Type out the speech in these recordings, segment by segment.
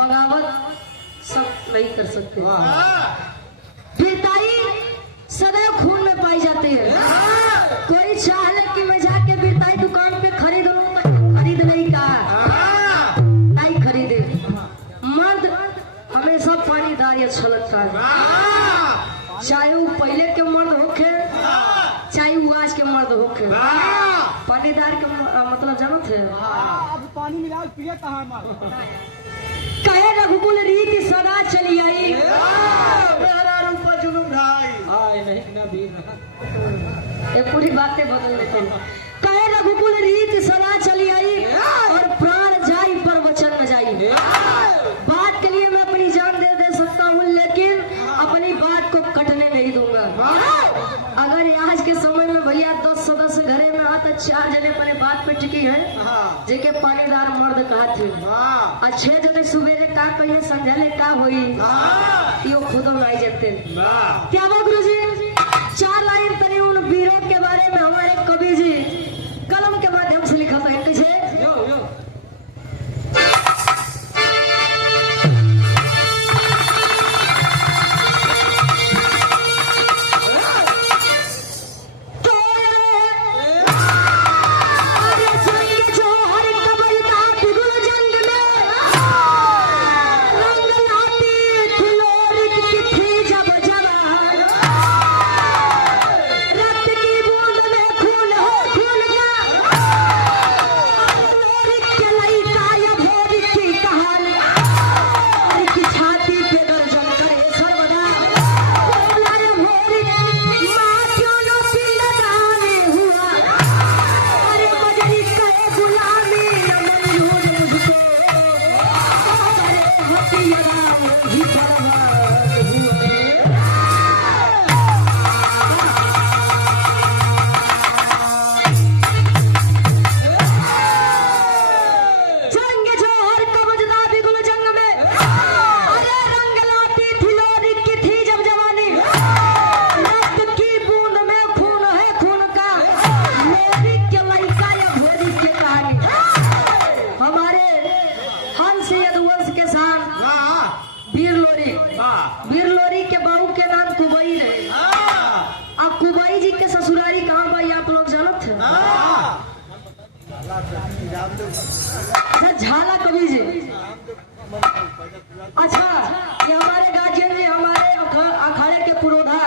बगावत सब नहीं कर सकते। वीरताई सदैव खून में पाई जाती है। कोई चाह ले कि मैं जाके वीरताई दुकान पे खरीद लूं, खरीद नहीं का, नहीं खरीदे। मर्द हमेशा पानीदार अच्छा लगता है, चाहे वो पहले के मर्द होके चाहे वो आज के मर्द होके। पानीदार के मतलब जानो थे? अब पानी मिला पिए कहाँ कहे रघुकुल रीत सदा चली आई, ये पूरी बातें बदल लेते हैं। कहे रघुकुल रीत सदा चली आई और प्राण जाई पर वचन न जाई। बात के लिए मैं अपनी जान दे सकता हूँ, लेकिन अपनी बात को कटने नहीं दूंगा। अगर आज के समय में भैया 10 सदस्य घरे में आता, 4 जने अपने बात पे टिकी है जेके पानीदार मर्द कहा थे, और 6 जने सुबेरे का कहिए संझाले का होई यो खुदो नहीं जाते। क्या बात गुरुजी? 4 लाइन तनी उन वीरों के बारे में हमारे कवि जी कलम के माध्यम से लिखा है। कैसे? वीर लोरी के बहू के नाम कुबई रहे। अब कुबई जी के ससुरारी कहाँ भाई आप लोग जानत थे? झाला कवि जी। अच्छा, ये हमारे गार्जियन जी, हमारे अखाड़े के पुरोधा,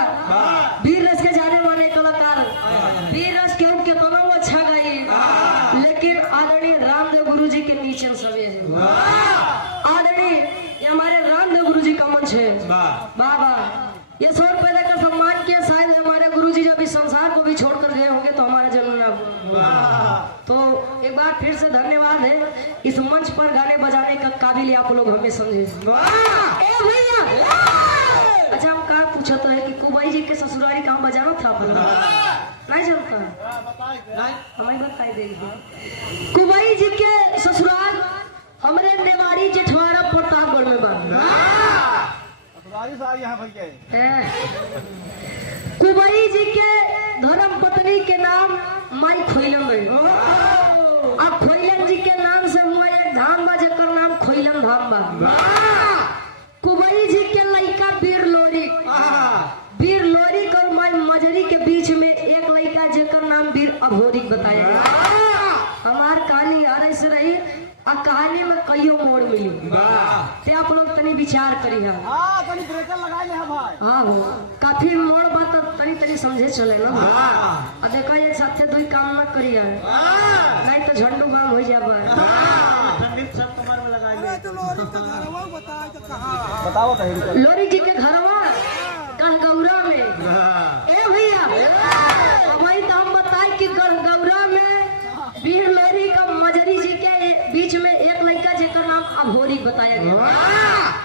वीर रस के जाने वाले कलाकार, वीर रस के उनके दोनों अच्छा गाई, लेकिन आदरणीय रामदेव गुरु जी के नीचे सभी है। आदरणीय हमारे रामदेव गुरु जी का मंच है। बाबा ये 100 रुपए का सम्मान किया। शायद हमारे गुरु जी जब इस संसार को भी छोड़कर गए होंगे तो हमारा जन्म ना हो। तो एक बार फिर से धन्यवाद है, इस मंच पर गाने बजाने का काबिल आप लोग हमें समझे। अच्छा, हम कहा पूछा तो है कि कुबई जी के ससुरारी कहाँ बजाना था अपन? नहीं जानता, हमें बताई देगी। कुबई जी के ससुराल हमरे नेवाड़ी जेठवाड़ा प्रतापगढ़ में बा। कुबई जी के धर्म पत्नी के नाम माई खोइलन रही। अब खोइलन जी के नाम से हुआ एक धाम बा जेकर नाम खोइलन धाम बा। कुबई जी के लड़का वीर लोरी, वीर लोरी और माई मजरी के बीच में एक लड़का जेकर नाम वीर अघोरी बताया गया। हमार कहानी यार ऐसे रही, आ कहानी में कईयों मोड़ मिली। ते आप लोग तनी विचार करी है। तनी ब्रेकर लगा ले भाई। हाँ हो, काफी मोड़ बात तनी तनी समझे चले ना। आ देखा एक साथे दो काम न करी है, नहीं तो झंडू काम हो जाबा। बताओ कहीं लोरी जी के घरवा गढ़गौरा में। ए भैया, वही तो हम बताए कि गढ़गौरा में वीर लोरी का मजरी जी के बीच में एक लड़का जेकर नाम अघोरी बताया गया।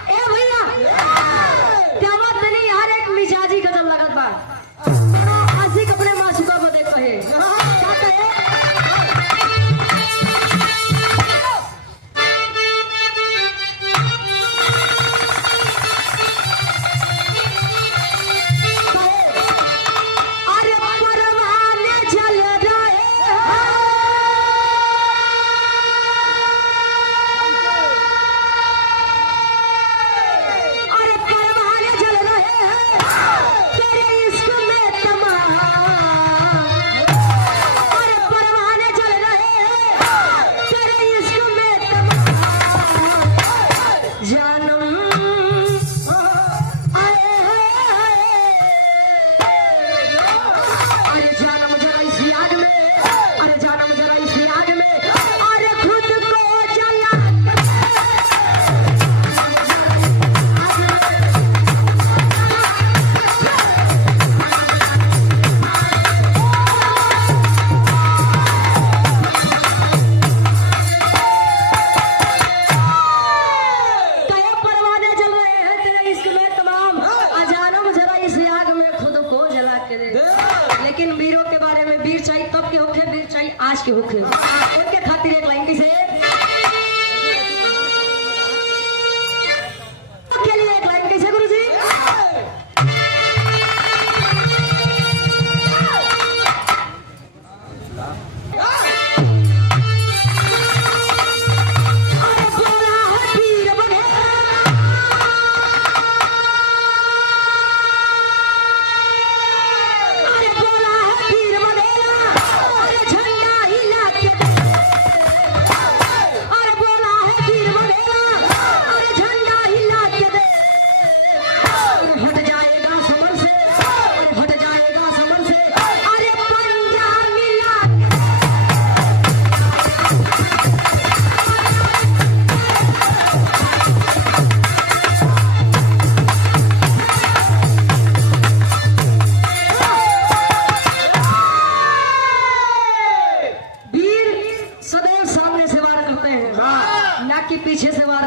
ए भैया, क्या बात नहीं यार, एक मिजाजी गजल लगत बा। आशिक अपने मासूका को देख कहे क्या कहे?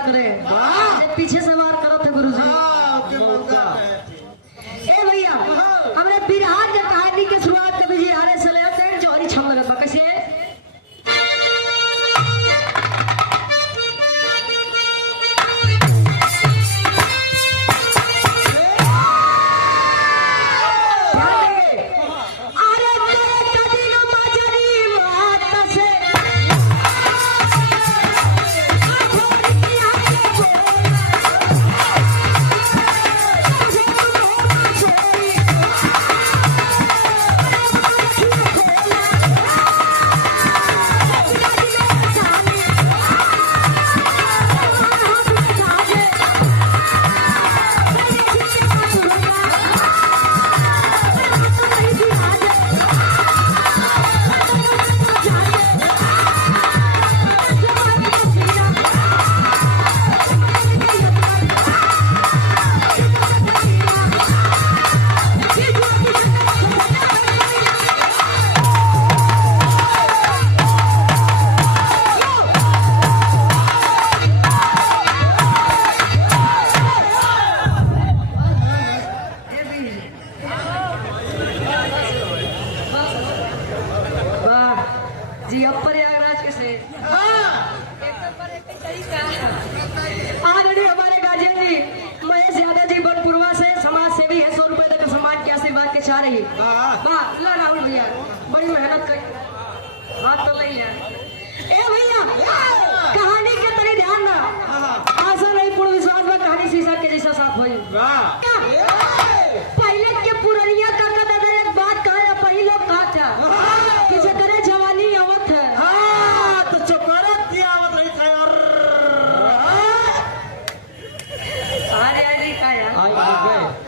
करे, ये पीछे से वार करो थे गुरुजी। ए भैया हमरे बिरहा के कहानी के शुरुआत कर दीजिए। आरे से ले आते हैं जौहरी छम लगा कैसे जी अब प्रयागराज के से आदरणीय हमारे गार्जियन जी महेश यादव जी बनपुरवा से समाज सेवी है। 100 रुपए तक समाज के आशीर्वाद के चाह रही वाह ला राहुल भैया बड़ी मेहनत कर बात तो नहीं है। ए भैया कहानी के तरी ध्यान ना आशा नहीं पूर्ण विश्वास में कहानी शीशा के जैसा साफ हुई। पहले के पुरनिया काका दादा एक बात कहा या पहले लोग कहा था कि जकरे जवानी आवत है तो चौकरत की आवत रही था यार। अरे अरे का यार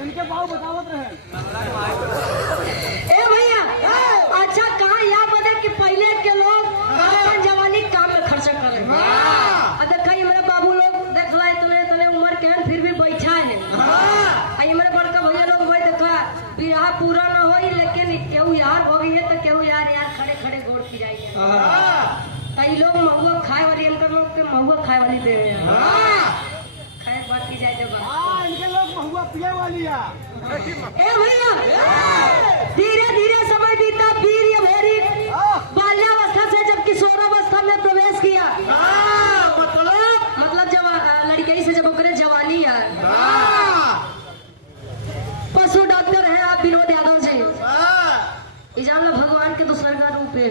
इनके भाव बतावत रहे। ए भैया अच्छा कहा यहाँ बता कि पहले के लोग अपन जवानी काम में खर्चा कर रहे हैं। देखा मेरे बाबू लोग देख ला इतने उम्र के हैं फिर भी बैठा है। आई मेरे बड़का भैया लोग भाई देखा बिरहा पूरा न हो लेकिन केहू यार हो गई है तो केहू यार खड़े खड़े गोड़ की जाएंगे। कई लोग महुआ खाए वाली इनका लोग के महुआ खाए वाली दे रहे हैं। खैर बात की जाए जब इनके लोग महुआ पिए वाली है। ए भैया धीरे धीरे समय बीता वीर ये भोरी बाल्यावस्था से जब किशोरावस्था में प्रवेश किया मतलब जब लड़की से जब ओकरे जवानी यार पशु डॉक्टर है आप विनोद यादव जी इजाला भगवान के दूसरे का रूप है।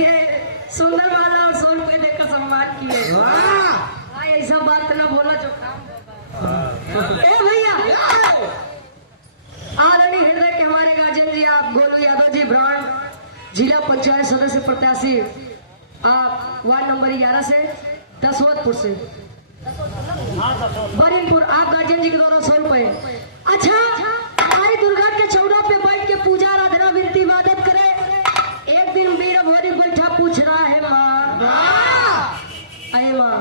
ये सुंदर वाला और 100 रुपए देकर सम्मान किए। ऐसा बात ना बोला जो काम ए भैया आदरणीय हृदय के हमारे गार्जियन जी आप गोलू यादव जी ब्रांड जिला पंचायत सदस्य प्रत्याशी आप वार्ड नंबर 11 से दसवतपुर से बरीनपुर आप गार्जियन जी के दोनों 100 रुपए। अच्छा हमारी दुर्गा के चौरा पे बैठ के पूजा आराधना विनती इबादत करे। एक दिन वीर भोरी बैठा पूछ रहा है माँ अरे माँ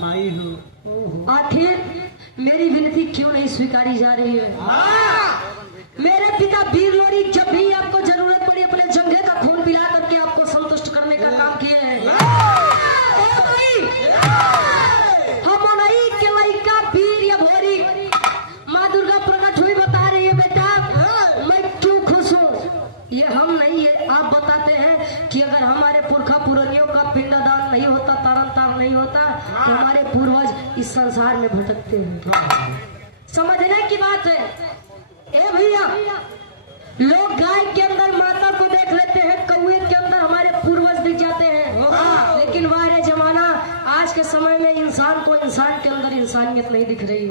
माई हूँ आखिर मेरी विनती क्यों नहीं स्वीकारी जा रही है। मेरे पिता वीर लोरी जब भी आपको जरूरत पड़ी अपने जंघे का खून पिला करके आपको संतुष्ट करने का काम किए हैं। हम नहीं के लड़का वीर या भोरी माँ दुर्गा प्रकट हुई बता रही है बेटा मैं क्यों खुश हूँ। ये हम नहीं है आप बताते हैं कि अगर हमारे पुरखा पुरनियों का पिंडदान नहीं होता तारण तार नहीं होता तो हमारे पूर्वज इस संसार में भटकते हैं। समझने की बात है। ए भैया लोग गाय के अंदर माता को देख लेते हैं कौए के अंदर हमारे पूर्वज दिख जाते हैं लेकिन वारे जमाना आज के समय में इंसान को इंसान के अंदर इंसानियत नहीं दिख रही।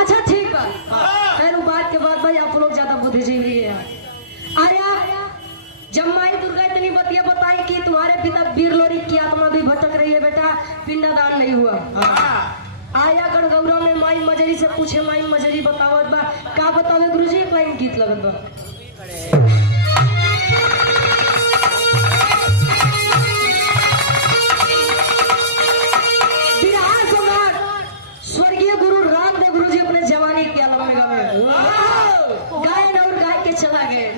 अच्छा ठीक है खैर बात के बाद भाई आप लोग ज्यादा बुद्धिजीवी है। आया जब माई दुर्गा इतनी बतिया बताई कि तुम्हारे पिता वीर लोरी की आत्मा भी भटक रही है बेटा पिंडदान नहीं हुआ। आया गणगौरा में माई मजरी से पूछे माई मजरी बतावत बा का बतावे गुरुजी एक लाइन गीत लगत बा। बिहार सम्राट स्वर्गीय गुरु रामदेव गुरुजी अपने जवानी के अलावा में गायन और गाय के चला गए।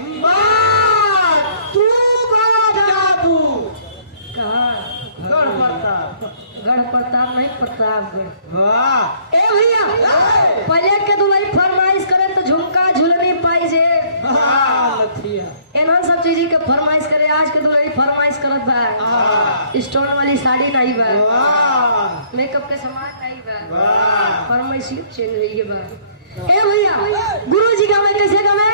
कहा गढ़ प्रताप नहीं, प्रतापगढ़। वाह ए भैया, पहले के दुल्हन फरमाइश करे तो झुमका झुलनी पाइजे, लथिया एना सब चीज के फरमाइश करे। आज के दुल्हन फरमाइश करत बा स्टोन वाली साड़ी नहीं बा, वाह मेकअप के सामान नहीं बा, वाह फरमाइश चेंज हुई बा। ए भैया, गुरुजी गावे कैसे गावे?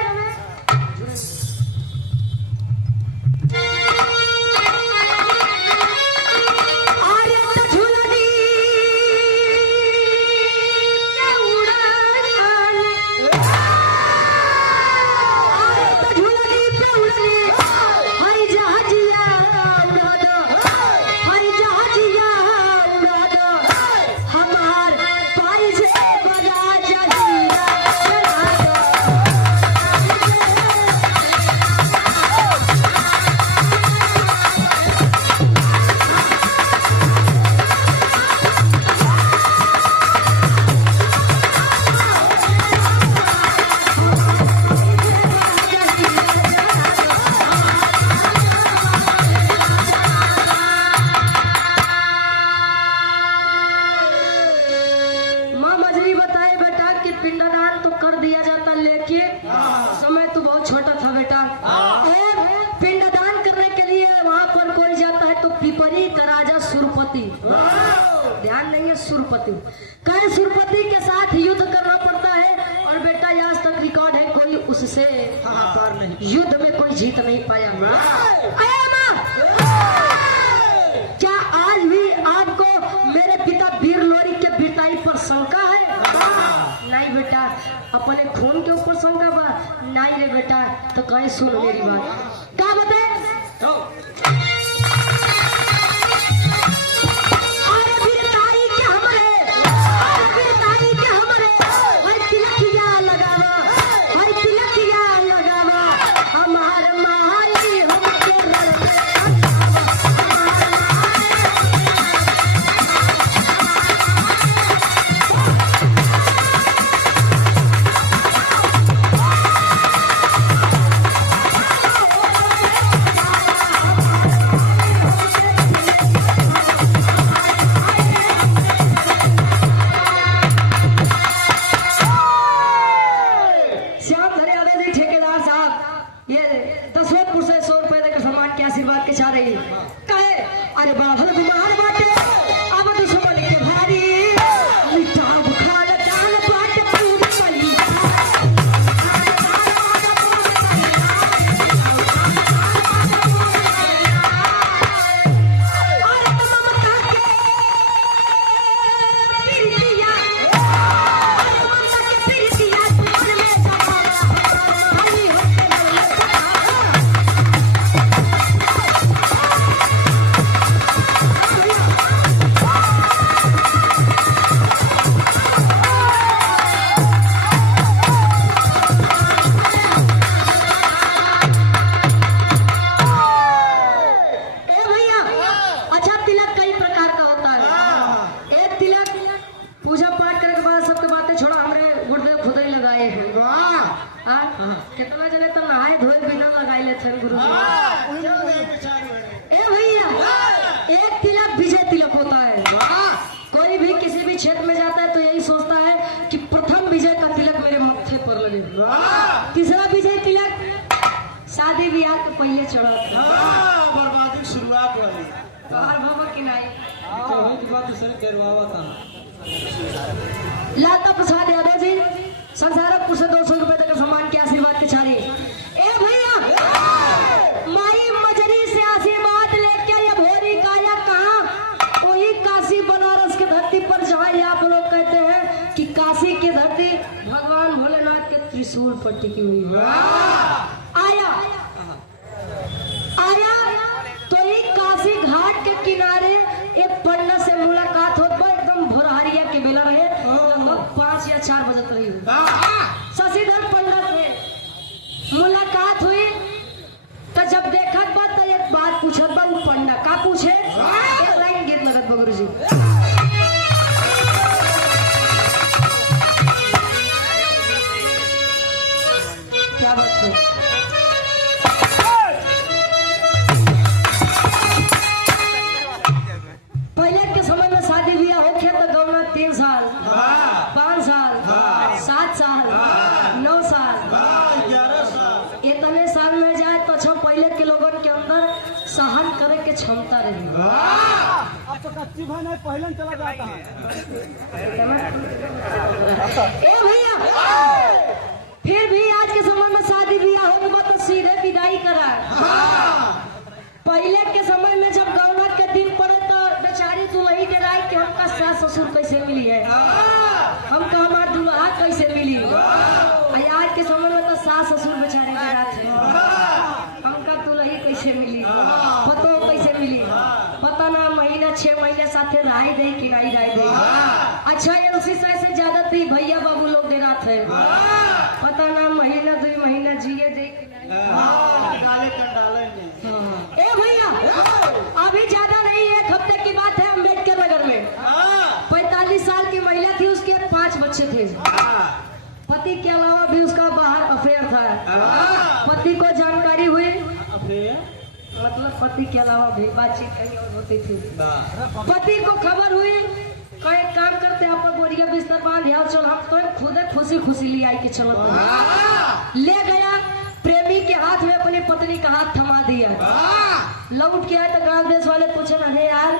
ध्यान नहीं है, सुरपति। कहे सुरपति के साथ युद्ध करना पड़ता है और बेटा आज तक रिकॉर्ड है, कोई उससे युद्ध में कोई जीत नहीं पाया। क्या आज भी आपको मेरे पिता वीर लोरी के वीरताई पर शंका है? नहीं बेटा, अपने खून के ऊपर शंका बा? नहीं रे बेटा। तो कहे सुन मेरी बात, क्या बताए? कितना जने तो नहाए धोए बिना लगाई लेते हैं गुरु ए भैया, एक तिलक विजय तिलक होता है। कोई भी किसी भी क्षेत्र में जाता है तो यही सोचता है कि प्रथम विजय का तिलक मेरे मत्थे पर लगे। तीसरा विजय तिलक शादी ब्याह के पहले चढ़ा था, बर्बादी शुरुआत वाली बाहर बाबा की नाई था। लाता प्रसाद यादव जी संसारपुर से 200 रुपए तक सम्मान के आशीर्वाद के छारे। ए भैया, माई मजरी से आशीर्वाद लेके ये भोरी काया कहाँ? वही काशी बनारस की धरती पर जहाँ आप लोग कहते हैं कि काशी की धरती भगवान भोलेनाथ के त्रिशूल पर टिकी हुई है। आया तो ये काशी घाट के किनारे एक पंडित से मुलाकात होता, एकदम भोरहरिया के बेला रहे, लगभग 5 या 4 बजे रही। शशिधर पंडित से मुलाकात हुई तो जब देखत बा तो एक बात पूछत बा। वो पंडित का पूछे, एक लाइन गीत लगत बा गुरुजी। क्या बात है? पहले के समय में कच्ची भाई नहीं पहले चला जाता है। ए भैया, फिर भी आज के समय में शादी ब्याह होने में तो सीधे विदाई करा। पहले के समय में जब गौना के दिन पड़े तो बेचारी दुल्ही डराई कि हमका सास ससुर कैसे मिली है, हमका हमार दुल्हा कैसे मिली। आज के समय में तो सास ससुर बेचारे डराते हैं, हमका दुल्ही कैसे मिली, पतो कैसे मिली, पता ना महीना 6 महीने साथे राय दे कि नहीं राय दे। अच्छा ये उसी तरह से ज्यादा थी भैया बाबू लोग डराते हैं, पता ना महीना 2 महीना जिए दे कि नहीं। डाले कर डाले नहीं। ए भैया, अभी ज्यादा नहीं, 1 हफ्ते की बात है। अम्बेडकर नगर में 45 साल की महिला थी, उसके 5 बच्चे थे। पति के अलावा भी उसका बाहर अफेयर था। पति को जानकारी हुई, मतलब पति के अलावा भी बातचीत कहीं और होती थी। पति को खबर हुई, कहीं काम करते हैं आप बोरिया बिस्तर बांध दिया, चल हम तो खुदे खुशी खुशी ले आई कि चलो ले गया। प्रेमी के हाथ में अपनी पत्नी का हाथ थमा दिया। लौट के आए तो गांव देश वाले पूछे, अरे यार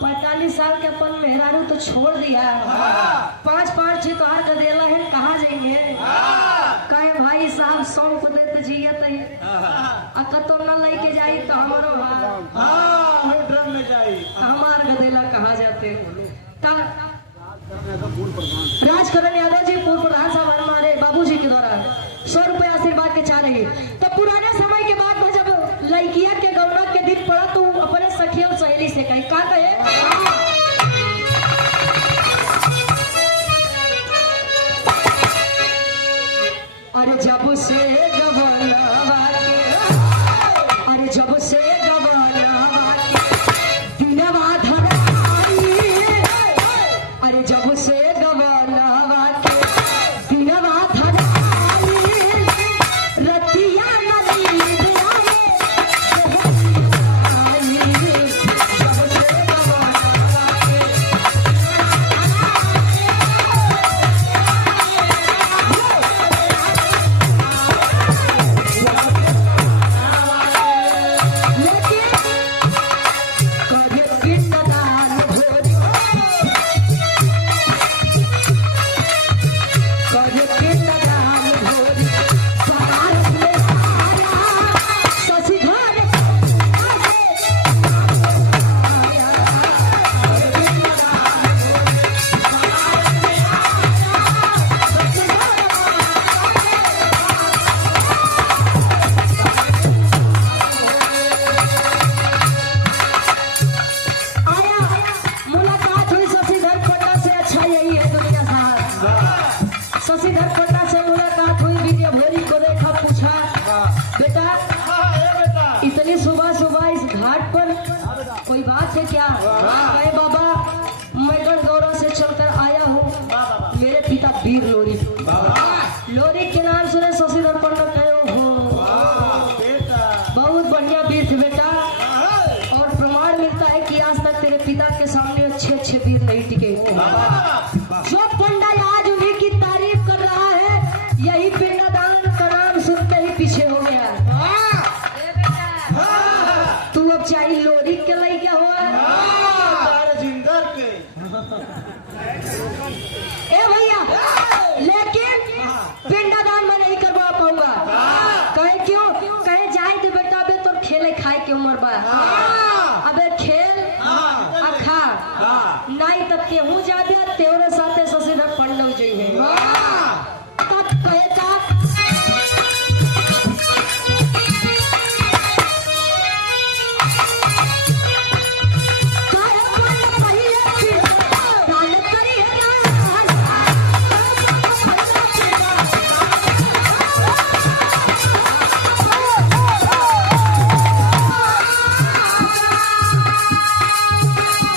45 साल के अपन मेहरारू तो छोड़ दिया, 5-5 चितौर का देला है, कहाँ जाएंगे। कहे भाई साहब सौंप दे तो जियत है, कतो न लेके जाई तो हमारो ड्रम में जाई हमार गदेला कहा जाते। राजकरण यादव जी पूर्व प्रधान साहब हमारे बाबूजी के द्वारा 100 रुपए आशीर्वाद के चाह रही। तो पुराने समय के बाद में जब लड़किया के गौना के दिन पड़ा तो अपने सखी और सहेली से कही, का कहे, अरे जब से गवाना अरे जब से गवाना दिनवा धर आई, अरे जब से गवाना दिनवा धर आई, रतिया नदी शशिधर कोटा से मुलाकात हुई, विजय भोरी को देखा, पूछा बेटा इतनी सुबह सुबह इस घाट पर कोई बात है क्या। कहे बाबा मैं गढ़गौरा से चलकर आया हूँ, मेरे पिता वीर लोरी, लोरी के नाम सुने शशिधर कोटा कहे हो बहुत बढ़िया वीर थे बेटा, और प्रमाण मिलता है कि आज तक तेरे पिता के सामने अच्छे वीर नहीं टिके। जो पंडा आज उन्हीं की तारीफ कर रहा है, यही पिंडादान का नाम सुनते ही पीछे हो गया। तू अब चाहे लोरी के लई क्या हुआ ए भैया, लेकिन पिंडादान में नहीं करवा पाऊंगा। कहे क्यों, कहे जाए तो बेटा अबे तो खेले खाए की उम्र बा, अबे खेल खा नहीं तब केहू जाते तेरे साथे शशिधर पंडव जी है। तब कहे था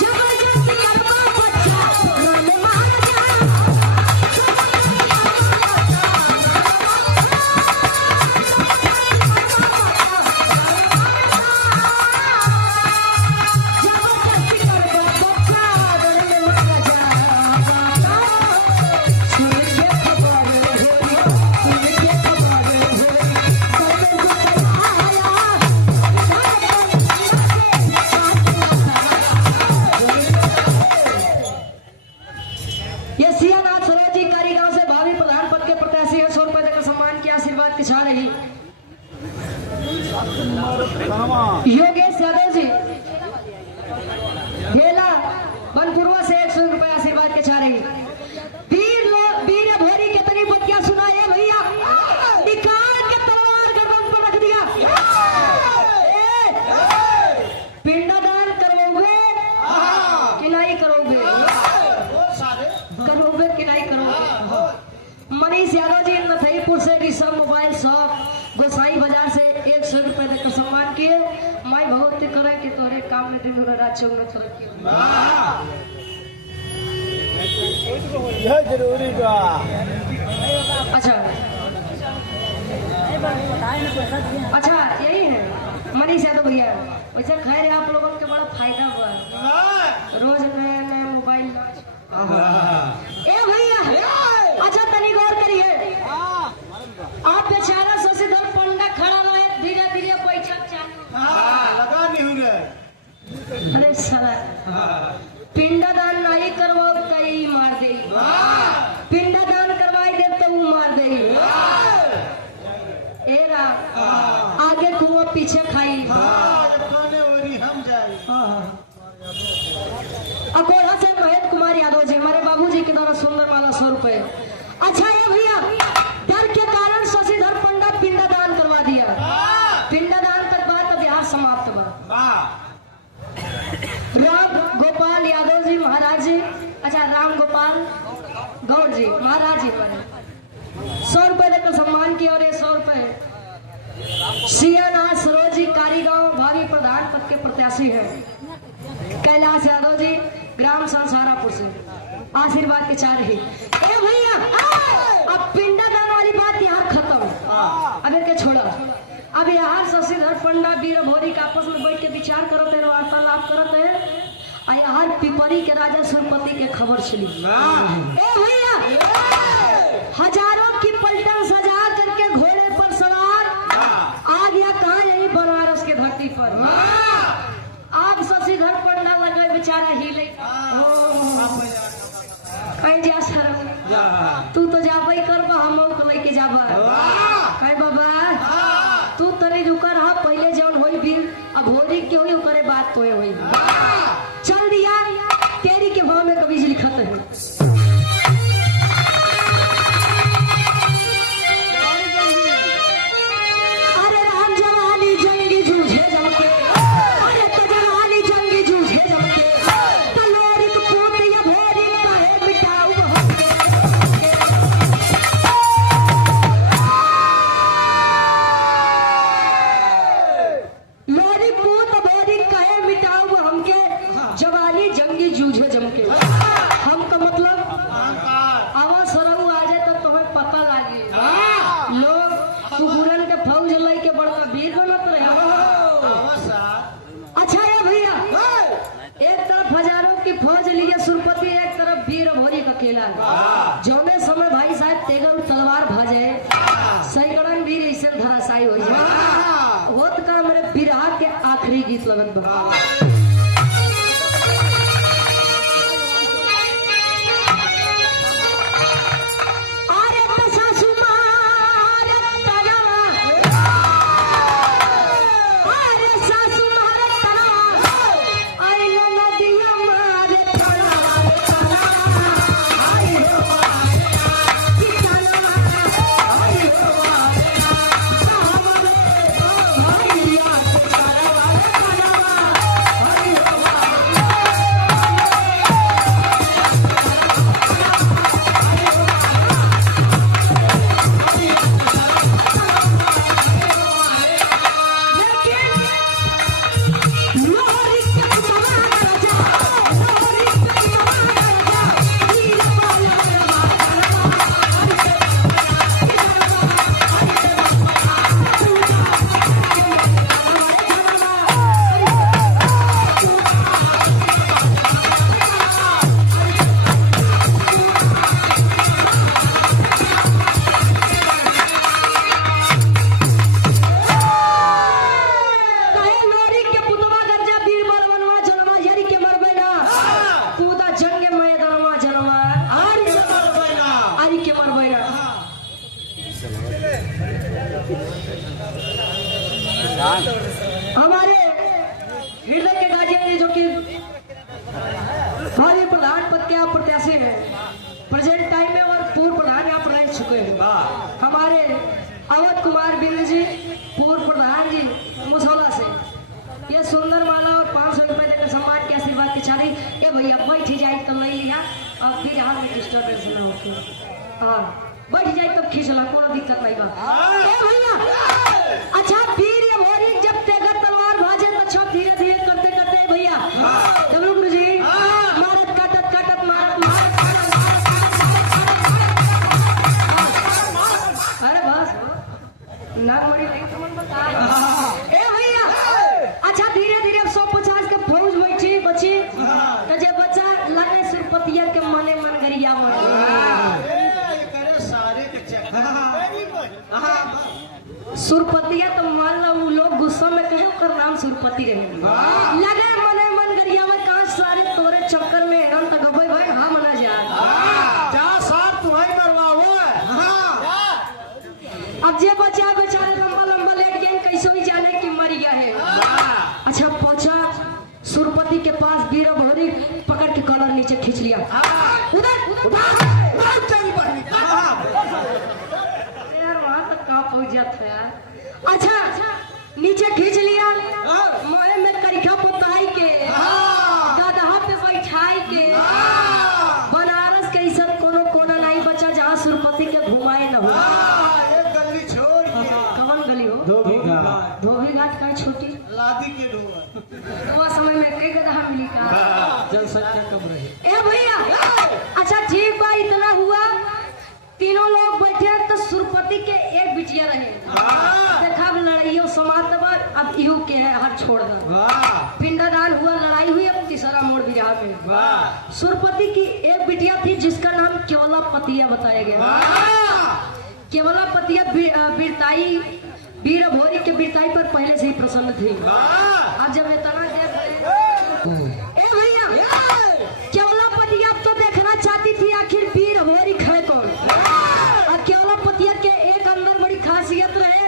जबरदस्ती कहाँ? योगेश यादव जी भेला बनपुरवा से 100 रुपया आशीर्वाद के चारे वीर भोरी कितनी बतिया सुनाए भैया निकाल के तलवार गर्दन पर रख दिया। पिंडदान करोगे कि नहीं करोगे? करोगे कि नहीं करोगे? मनीष यादव जी नथईपुर से ऋषभ मोबाइल शॉप गोसाई बाजार से 100 रुपए देकर सम्मान किए। माई भगवती करे कि तोरे काम में दिन रात चौन तरक्की। यह जरूरी बा। अच्छा यही है मनीष यादव भैया। वैसे खैर आप लोगों के बड़ा फायदा हुआ, रोज नया नया मोबाइल ए भैया। अच्छा तनी गौर करिए, आप बेचारा शशिधर पंडा खड़ा रहे, धीरे धीरे पैसा चालू लगा नहीं रहे। अरे साला पिंडदान नहीं करवाओ कई मार दे, पिंडदान करवाई दे तो वो मार दे। एरा आगे कुआं पीछे खाई। हम जाए अकोला से महेंद्र कुमार यादव जी हमारे बाबूजी की तरह सुंदर वाला 100 रुपए। अच्छा है भैया, डर के कारण शशिधर पंडा पिंडदान करवा दिया। पिंडदान तक बात अब यहाँ समाप्त बा। राम गोपाल यादव जी महाराज जी, अच्छा राम गोपाल गौड़ जी महाराज जी पर 100 रुपए देकर सम्मान किया। और ये 100 रुपए सियानाथ सरोज जी कारीगांव भावी प्रधान पद के प्रत्याशी है। कैलाश यादव जी ग्राम संसारापुर से आशीर्वाद के चार ही। ए भैया अब पिंडदान वाली बात यहाँ खत्म, अब इनके छोड़ा। अब यहाँ शशिधर पंडा वीर भोरी का आपस में बैठ के विचार करते हैं, वार्तालाप करते हैं। और यहाँ पिपरी के राजा सुरपति के खबर चली। ए भैया हजारों की पलटन सजा करके घोड़े पर सवार आ गया कहाँ? यही बनारस के धरती पर। आप शशिधर पंडा लगे बेचारा हिले कहीं जा सर, तू तो जाबे कर हम लेके जाबा कहीं बाबा तू तनी रुका रहा। पहले जौन होई भी अब भोरी के होई करे बात तो होई चल दिया। तेरी के भाव में कभी लिखत है। जौने समय भाई साहब तेगल तलवार भाजे सैकड़न वीर ऐसे धराशायी हो जाए। वो तो का मेरे बिरहा के आखिरी गीत लगन बा। और ये प्रधान पद के आप प्रत्याशी हैं प्रेजेंट टाइम में और पूर्व प्रधान यहाँ पर रह चुके हैं हमारे अवध कुमार बिंद जी पूर्व प्रधान जी मुसौला से ये सुंदर माला और 500 रुपए देकर सम्मान के आशीर्वाद की छाड़ी ये भैया बैठ जाए तो नहीं लिया अब फिर यहाँ में डिस्टर्बेंस न होती हाँ बैठ जाए तब खींच ला कोई दिक्कत नहीं बा भैया अच्छा फिर ये भोरी जब तेगर तलवार भाजे तो छप धीरे धीरे करते करते भैया डब्लू गुरु जी मारत काटत मारत अरे बस नाक मड़ी नहीं तो मन बता ए भैया अच्छा धीरे धीरे 150 के फौज बैठी बची तो जे बच्चा लगे सुरपतिया के मने मन गरिया सुरपतिया तो मान लो लोग गुस्सा में कहे ओकर नाम सुरपति रहे लगे मने मन गरिया में कहा सारे तोरे चक्कर में हम तक गबई भाई हम ना जा साथ तुम्हारी मरवाओ अब जे बच्चा बेचारे लंबा लेट गए कैसे भी जाने कि मर गया है अच्छा पहुंचा सुरपति के पास वीर भौरी पकड़ के कॉलर नीचे खींच लिया उधर यार वहां तक कहाँ पहुंच जाता यार अच्छा नीचे खींच लिया मोहे में करिखा पोताई के गदहा पे बैठाई के बनारस के सब कोनो कोना नहीं बचा जहाँ सुरपति के घुमाए न हो कवन गली हो धोबी घाट का छोटी लादी के ढोआ तो समय में कई गदहा मिली का जनसंख्या कम रही ए भैया अच्छा ठीक बा इतना हुआ तीनों लोग बैठे तो सुरपति के एक बिटिया रहे देखा लड़ाइयों समाप्त बा अब इहो के है हाथ छोड़ दो पिंडदान हुआ लड़ाई हुई अब तीसरा मोड़ भी रहा में सुरपति की एक बिटिया थी जिसका नाम केवला पतिया बताया गया केवला पतिया बीरताई वीर भौरी के बीरताई पर पहले से ही प्रसन्न थी अब जब इतना ए भैया केवला पतिया तो देखना चाहती थी आखिर वीर भौरी है कौन और केवला पतिया के एक अंदर बड़ी खासियत रहे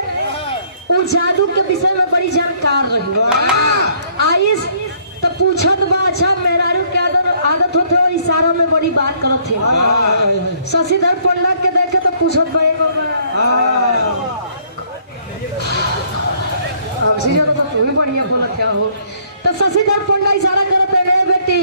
वो जादू के विषय में बड़ी जानकार रही आइस तो पूछत बा अच्छा मेहरारू के आदत होते और इशारा में बड़ी बात करत थे शशिधर पंडा के देखे तो पूछत बा तो तू भी बढ़िया बोला क्या हो तो शशिधर पंडा इशारा करते रहे बेटी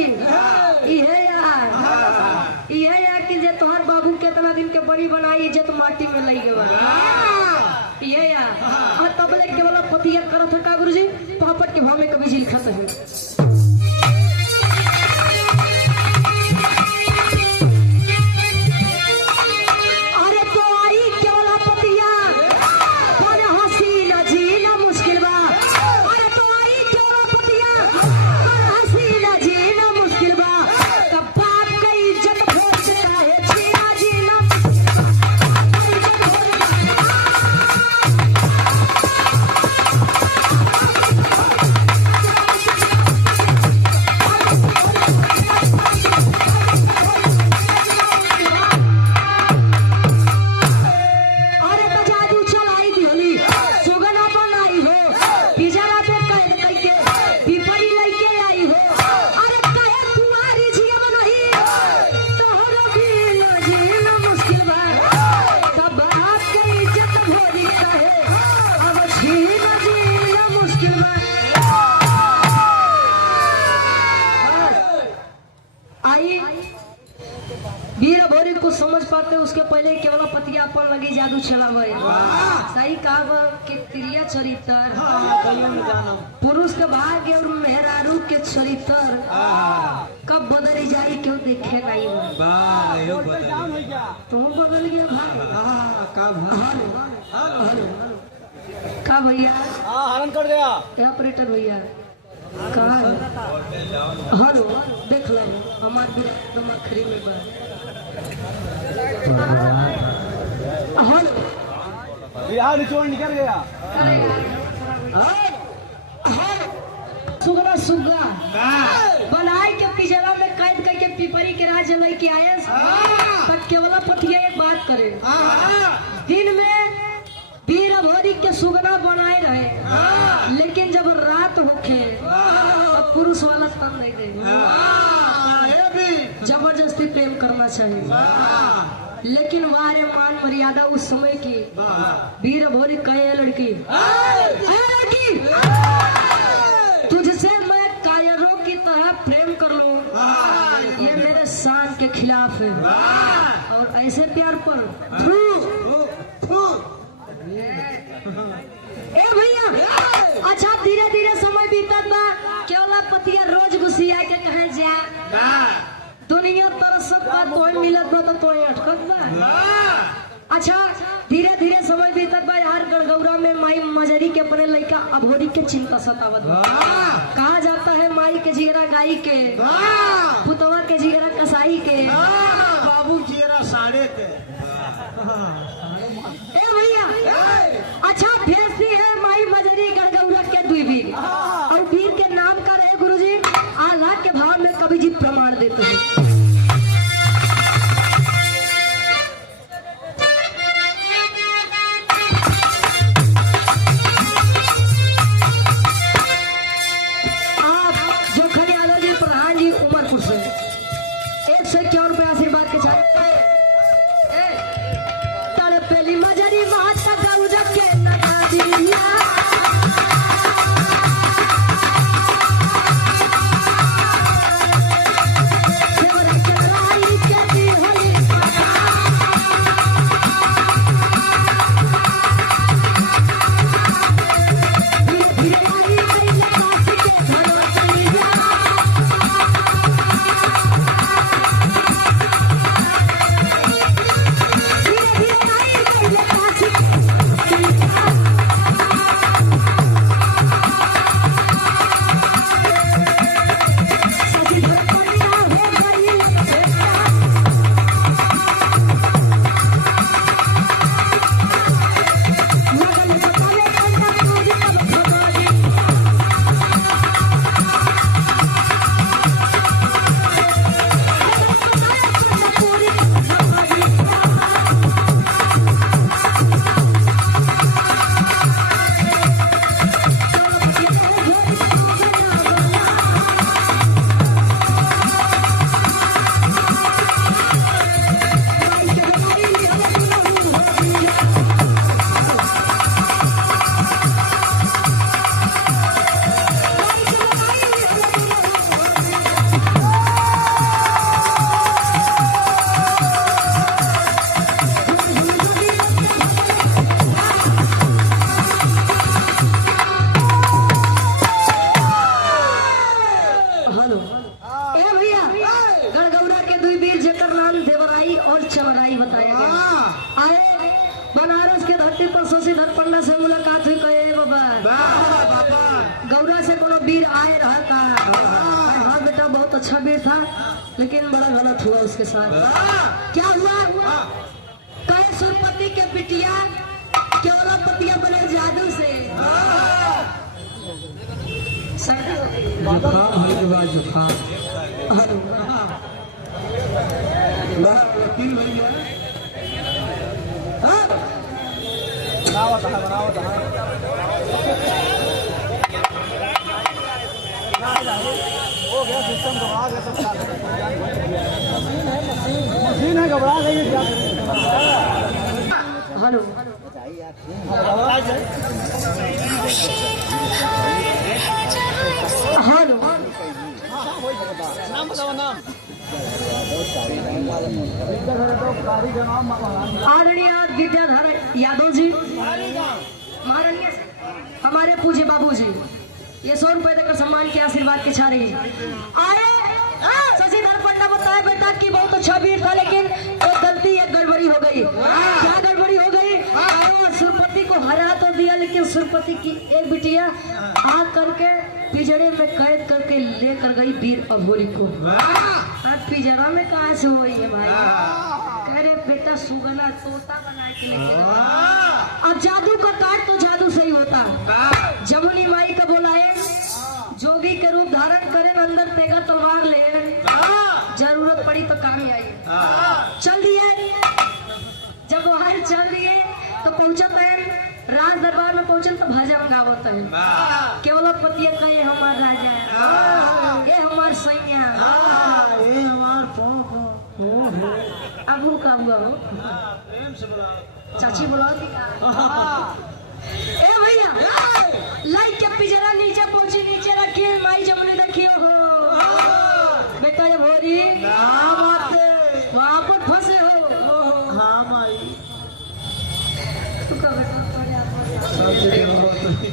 ये यार कि जे तोहर बाबू कितना दिन के बड़ी बनाई इज्जत माटी में लई गए ये यार तब ले के वाला पतिया करत है का गुरुजी पापट के भाव में कभी झिल खाता है वीर भौरी को समझ पाते उसके पहले केवल पतिया अपन लगी जादू चलावे सही कहा कि क्रिया चरित्र पुरुष के भाग्य और मेहरारू के चरित्र कब बदल जाए क्यों देखे नहीं तुम बदल गया का भैया हरण कर गया ऑपरेटर भैया कहाँ हेलो देख लो हमारे दिमाग खरी में हेलो बिहार निचोड़ निकल गया सुगना सुगा बनाई के पिजरा में कैद करके पिपरी के राज लेके आए पर केवल पतिया एक बात करे दिन में वीर भौरी के सुगना बनाए रहे लेकिन जब रात होके पुरुष वाला तन नहीं दे चाहिए, लेकिन वारे मान मर्यादा उस समय की। वीर भोरी कहे लड़की, लड़की तुझसे मैं कायरों की तरह प्रेम कर लूं, ये मेरे शान के खिलाफ है। और ऐसे प्यार पर ए भैया, अच्छा धीरे धीरे समय बीतत बा, केवला पतिया रोज गुस्सिया के कहे जा दुनिया तरसत बा, तोय मिलत बा तो तोय अटकत बा। अच्छा धीरे धीरे समय बीतत बा, यार गड़गौरा में माई मजरी के अपने लड़का अभोरी के चिंता सतावत बा। कहा जाता है माई के जिगरा गाई के, पुतवा के जिगरा कसाई के, बाबू जीरा साढ़े के। ए भैया, अच्छा भेजती है माई मजरी गड़गौरा के दुई वीर, और वीर के नाम का रहे गुरुजी आल्हा के भाव में कवि जी प्रमाण देते हैं। आप जो खनियालो जी प्रधान जी उमरपुर से 151 रुपये आशीर्वाद के साथ पहली मजरी बात गौरा के नगरिया, गौरा से कोनो वीर आए रहा था। हाँ बेटा बहुत अच्छा वीर था, लेकिन बड़ा गलत हुआ उसके साथ। क्या हुआ? कहे सुरपति के बिटिया केवला पतिया बने जादू से। जुकाम वकील भैया हो गया सिस्टम घबरा गया सब मशीन है घबरा गई क्या हेलो हेलो नाम बताओ नाम आदरणीय विद्याधर यादव जी महारानी हमारे पूज्य बाबू जी ये 100 रुपए देकर सम्मान के आशीर्वाद के छा रही आए। शशिधर पंडा बताया बेटा कि बहुत अच्छा वीर था, लेकिन एक गलती एक गड़बड़ी हो गई। क्या गड़बड़ी हो गई? सुरपति को हरा तो दिया, लेकिन सुरपति की एक बिटिया आ करके पिंजरे में कैद करके लेकर गई वीर अघोरी को। अब पिंजरा में कहाँ से हुई है भाई? कह रहे बेटा सुगना तोता बना के लेके। अब जादू का काट तो जादू से ही होता। जमुनी माई का बोलाए, जोगी के रूप धारण करे, अंदर तेगा तलवार ले, जरूरत पड़ी तो काम आई। चल दिए, जब वहां चल दिए तो पहुंचत है राज दरबार में। पहुंचल तो भजन गावत है, केवल पतिया का ये हमार राजा, ये हमार सैया, ये हमार हुआ हो? प्रेम से बुलाओ। चाची बुलाओ थी। ए भैया लाइट के पिजरा नीचे पहुंची, नीचे रखिए माई जमुनी रखियो हो। बेटा ये भोरी क्या बात है? वहां पर फंसे हो। हाँ माई। तुका बेटा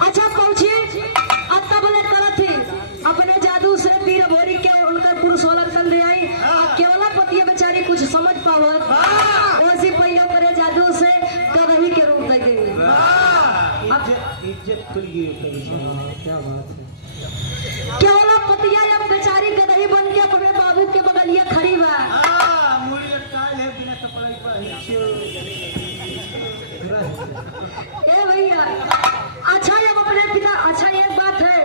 अच्छा पहुंची अब तब बोले तरह थी अपने जादू से वीर भोरी के उनका पुरुष कर दे आई। केवला पतिया बेचारी कुछ समझ पावत वैसी पहियो करे जादू से कभी के रूप दे गई। इज्जत खुल गई। क्या बात है? केवला पतिया या बेचारी गदही बन के अपने बाबू के बगलिया खड़ी बा। मुड़ी लटकाए है बिना कपड़े पर ए भैया अच्छा ये अपने पिता अच्छा एक बात है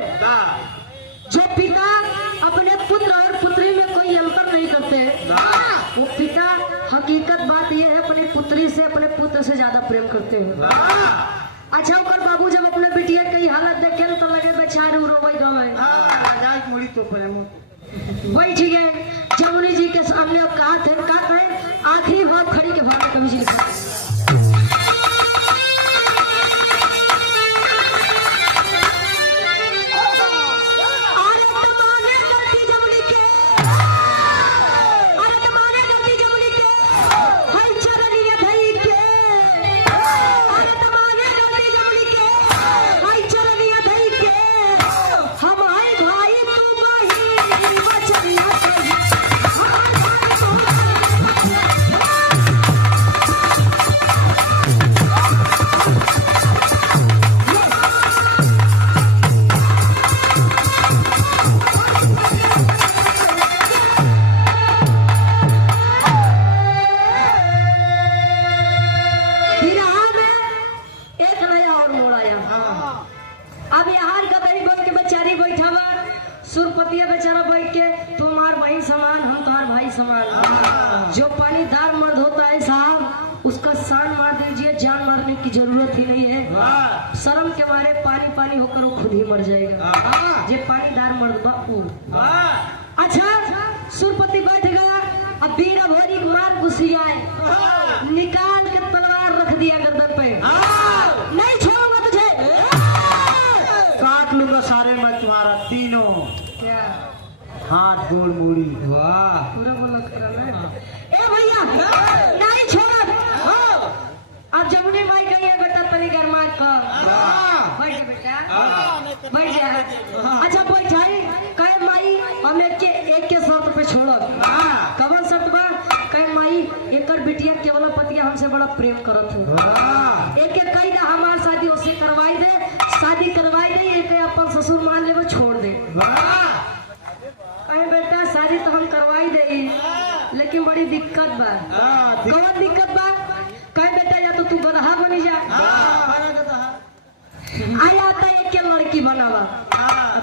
जो पिता अपने पुत्र और पुत्री में कोई अंतर नहीं करते वो पिता हकीकत बात ये है अपनी पुत्री से अपने पुत्र से ज्यादा प्रेम करते हैं। अच्छा ओकर बाबू जब अपने बिटिया की हालत देखे तो लगे बेचारे रोवे गवे मुड़ी तो प्रेम बैठ गए जमुनी जी के सामने और कहा थे आखिरी बात खड़ी के भाग कभी जी सुरपतिया बेचारा बैठ के तुम्हार भाई समान हम तुम्हार भाई समान। जो पानीदार मर्द होता है साहब उसका शान मार दीजिए, जान मारने की जरूरत ही नहीं है। शर्म के मारे पानी पानी होकर वो खुद ही मर जाएगा। ये पानीदार मर्द बापू। अच्छा सुरपति बैठ गया अब बीरा भोरी मार घुसियाए निकाल के तलवार रख दिया गर्दन पे। नहीं छोड़ूंगा तुझे, काट लूंगा सारे मैं तुम्हारा तीनों क्या हाथ गोड़ मूड़ी। वाह पूरा बोला कर रहा है। ए भैया नहीं छोड़। अब जमुनी माई गई है बेटा तनी गरमा का बैठ बेटा बैठ जा। अच्छा बैठाई कहे माई हम एक के शर्त पे छोड़ो। कवन शर्त बा? कहे माई एकर बिटिया केवल पतिया हमसे बड़ा प्रेम करत हो। एक कही ना हमार शादी उससे करवाई दे, शादी करवाई दे एक अपन ससुर मान ले छोड़ दे। कहे बेटा शादी तो हम करवाई दे लेकिन बड़ी दिक्कत बा। कौन दिक्कत बा? कहे बेटा या तो तू गधा बनी जा आया था एक के लड़की बनावा।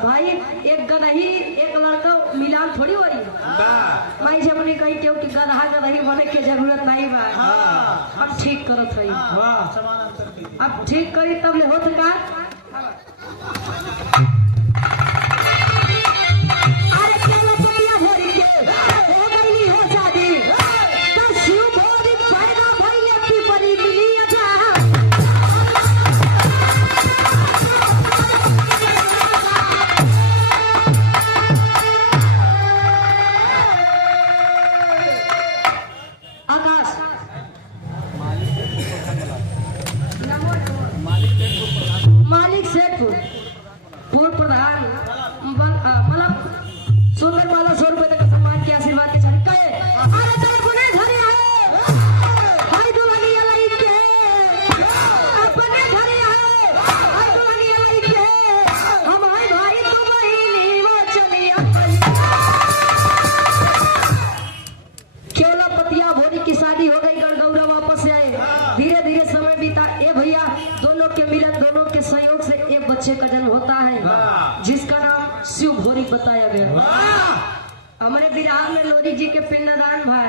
भाई एक गदही एक लड़का मिलान थोड़ी हो रही माई जमुनी कही क्यों कि गधा गदही बने के जरूरत नहीं बा। अब ठीक करत है अब ठीक करी तब ले होत का। मालिक सेठ पूर्व प्रधान मतलब सुंदर वाला 100 रुपए तक सम्मान के आशीर्वाद के साथ कहे अरे तेरे गुने घरे आए भाई दुल्हनी लाई के अपने घरे आए भाई दुल्हनी लाई के हम भाई तू बहिनी वो चलिया केवला पतिया भोरी की शादी हो गई गणगौरा वापस से आए। धीरे धीरे समय बीता। ए भैया दोनों के मिलन दोनों के सहयोग से एक बच्चे का जन्म होता है जिसका नाम शिव भोरी बताया गया। हमारे बिहार में लोरी जी के पिंडदान भाई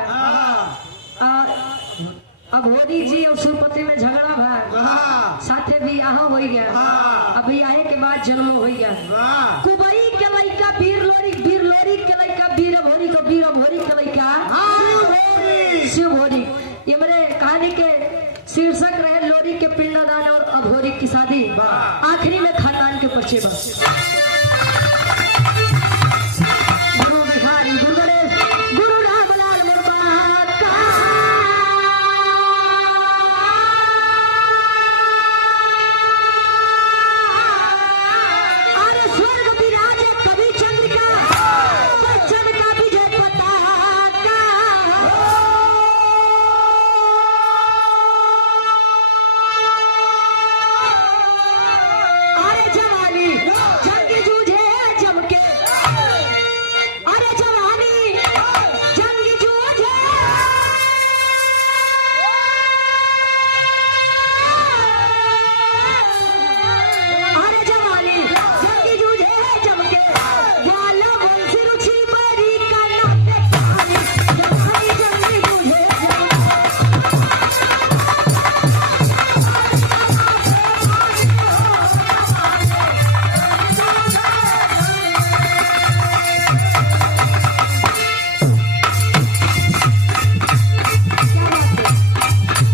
अब भोरी जी और सुरपति में झगड़ा भाई साथे बियाह हो गया। अब बियाह के बाद जन्म हो गया। कुबई के लड़का वीर लोरी के लड़का वीर भोरी के लड़का शिव भोरी। ये मेरे की शादी आखिरी में खानदान के पर्चे बस गुरु बिहारी गुरु गणेश गुरु रामलाल वर्मा का अरे स्वर्ग विराजे कवि चंद्रिका बच्चन का विजय पताका अरे जवानी जंग जूझे जम के अरे जवानी जंग जूझे अरे जवानी जंग जूझे जम के वाला वंशी रुचि बड़ी करना पानी जवानी जंग जूझे जम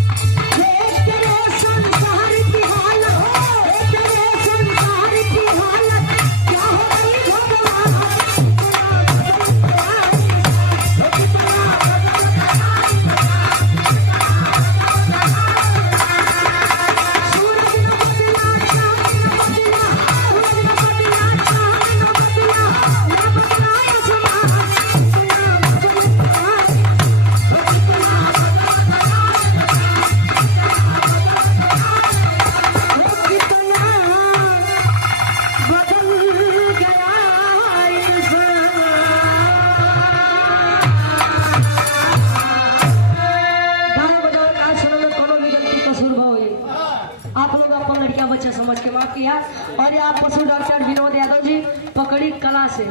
तेरे संसार की हालत तेरे संसार की हालत क्या हो गई भगवान सूरज न बदला चांद न बदला सूरज न बदला चांद न बदला न बदला आसमान न बदला कितना बदल गया इंसान गाना बजाओ आज सुनो में कोनो भी गलती कसूर भाई आप लोग अपन लड़कियां बच्चा समझ के माफ किया और ये आप पशु डॉक्टर विनोद यादव जी पकड़ी कला से